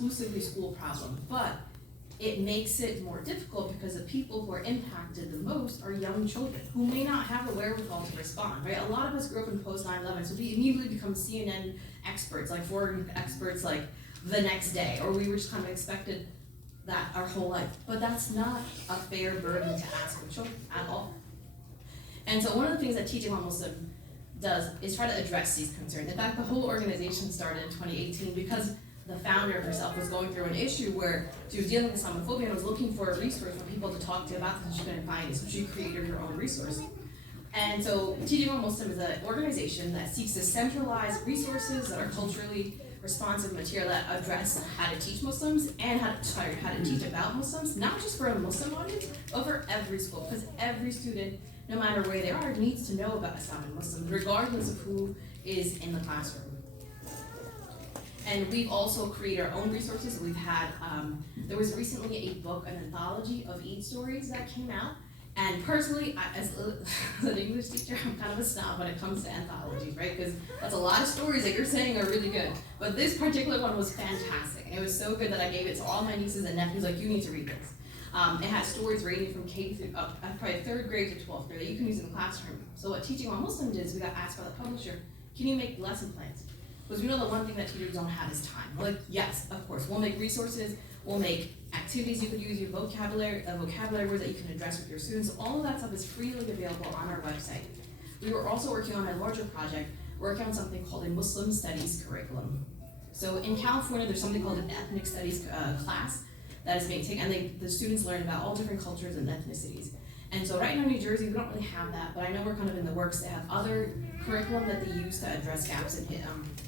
exclusively school problem, but it makes it more difficult because the people who are impacted the most are young children who may not have the wherewithal to respond, right? A lot of us grew up in post 9/11, so we immediately become CNN experts, like foreign experts, like the next day, or we were just kind of expected that our whole life. But that's not a fair burden to ask of children at all. And so one of the things that Teaching While Muslim does is try to address these concerns. In fact, the whole organization started in 2018 because the founder herself was going through an issue where she was dealing with Islamophobia and was looking for a resource for people to talk to about this, and she couldn't find it, so she created her own resource. And so Teaching While Muslim is an organization that seeks to centralize resources that are culturally responsive material that address how to teach Muslims and how to teach about Muslims, not just for a Muslim audience, but for every school, because every student, no matter where they are, needs to know about Islam and Muslims, regardless of who is in the classroom. And we've also created our own resources. We've had, there was recently a book, an anthology of Eid stories that came out. And personally, as an English teacher, I'm kind of a snob when it comes to anthologies, right? Because that's a lot of stories that you're saying are really good. But this particular one was fantastic. And it was so good that I gave it to all my nieces and nephews, like, you need to read this. It has stories ranging from K through probably 3rd grade to 12th grade that you can use in the classroom. So what Teaching While Muslim did is we got asked by the publisher, can you make lesson plans? Because we know the one thing that teachers don't have is time. We're like, yes, of course, we'll make resources, we'll make activities you could use, your vocabulary words that you can address with your students. All of that stuff is freely available on our website. We were also working on a larger project, working on something called a Muslim Studies curriculum. So in California, there's something called an ethnic studies class that is being taken, and the students learn about all different cultures and ethnicities. And so right now in New Jersey, we don't really have that, but I know we're kind of in the works. They have other curriculum that they use to address gaps in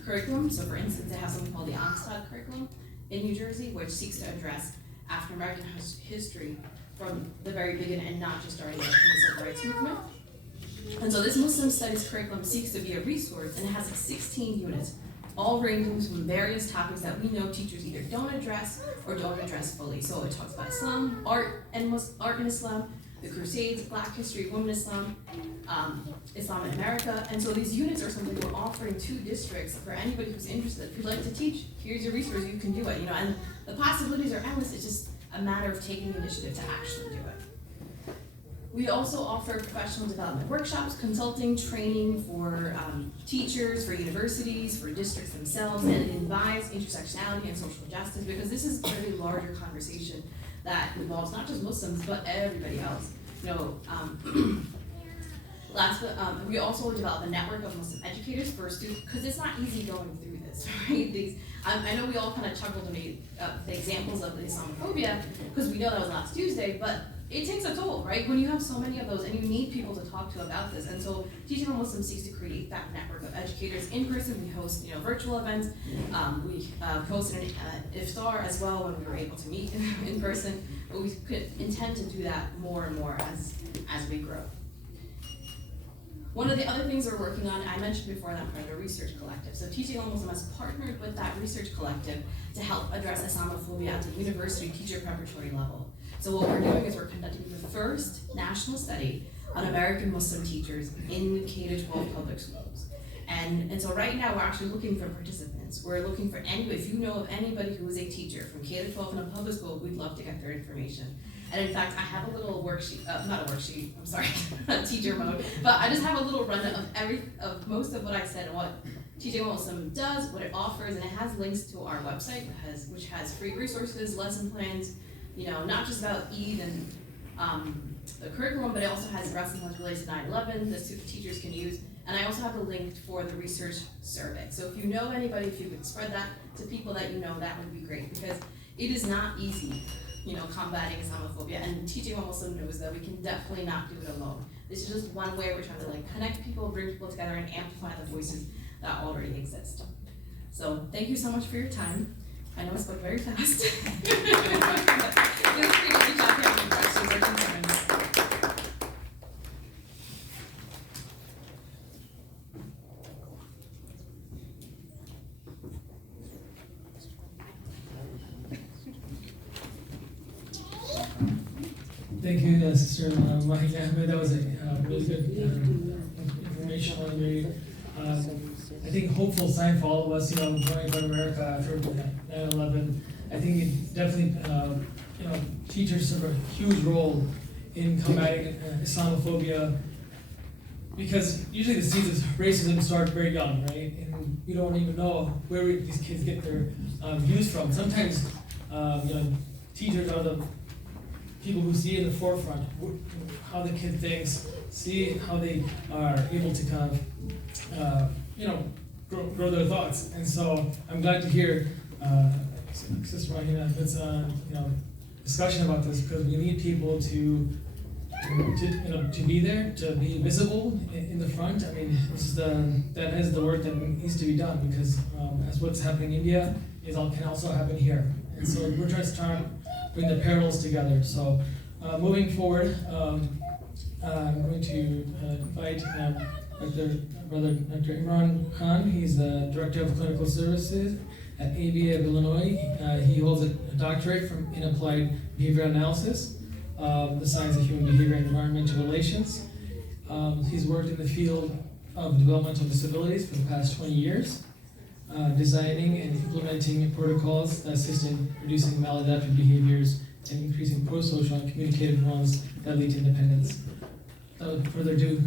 curriculum. So for instance, they have something called the Amistad curriculum in New Jersey, which seeks to address African American history from the very beginning and not just starting with the Civil Rights Movement. And so this Muslim Studies curriculum seeks to be a resource, and it has like 16 units, all ranging from various topics that we know teachers either don't address or don't address fully. So it talks about Islam, art in Islam, the Crusades, Black history, women Islam, Islam in America. And so these units are something we're offering to districts for anybody who's interested. If you'd like to teach, here's your resource, you can do it. And the possibilities are endless. It's just a matter of taking the initiative to actually do it. We also offer professional development workshops, consulting, training for teachers, for universities, for districts themselves, and it advise intersectionality and social justice, because this is a very larger conversation that involves not just Muslims, but everybody else. We also develop a network of Muslim educators for students, because it's not easy going through this, right? I know we all kind of chuckled to me the examples of the Islamophobia, because we know that was last Tuesday, but it takes a toll, right? When you have so many of those and you need people to talk to about this. And so Teaching While Muslim seeks to create that network of educators in person. We host, virtual events. We hosted an iftar as well when we were able to meet in person. But we could intend to do that more and more as we grow. One of the other things we're working on, I mentioned before that I'm part of a research collective. So Teaching While Muslim has partnered with that research collective to help address Islamophobia at the university teacher preparatory level. So what we're doing is we're conducting the first national study on American Muslim teachers in K-12 public schools. And so right now we're actually looking for participants. We're looking for anybody, if you know of anybody who is a teacher from K-12 in a public school, we'd love to get their information. And in fact, I have a little worksheet, not a worksheet, I'm sorry, teacher mode, but I just have a little rundown of most of what I said, what Teaching While Muslim does, what it offers, and it has links to our website, which has free resources, lesson plans, not just about Eid and the curriculum, but it also has lesson plans related to 9/11 that teachers can use. And I also have a link for the research survey. So if you know anybody, if you could spread that to people that you know, that would be great, because it is not easy, combating Islamophobia. And Teaching While Muslim knows that we can definitely not do it alone. This is just one way we're trying to connect people, bring people together, and amplify the voices that already exist. So thank you so much for your time. I know I spoke very fast. Feel free to reach out if you have any questions or concerns. Thank you, Sister Mahia Ahmed. That was a really good information on the I think hopeful sign for all of us, going to America after 9/11. I think it definitely, teachers serve a huge role in combating Islamophobia, because usually the seeds of racism start very young, right? And we don't even know where these kids get their views from. Sometimes, teachers are the people who see in the forefront how the kid thinks, see how they are able to kind of, grow their thoughts. And so I'm glad to hear Sister Rahina, that's discussion about this, because we need people to be there, to be visible in the front. I mean, that is the work that needs to be done, because as what's happening in India can also happen here. And so we're just trying to bring the parallels together. So moving forward, I'm going to invite Dr. Imran Khan. He's the Director of Clinical Services at ABA of Illinois. He holds a doctorate in Applied Behavioral Analysis, the science of human behavior and environmental relations. He's worked in the field of developmental disabilities for the past 20 years, designing and implementing protocols that assist in reducing maladaptive behaviors and increasing pro-social and communicative ones that lead to independence. Without further ado,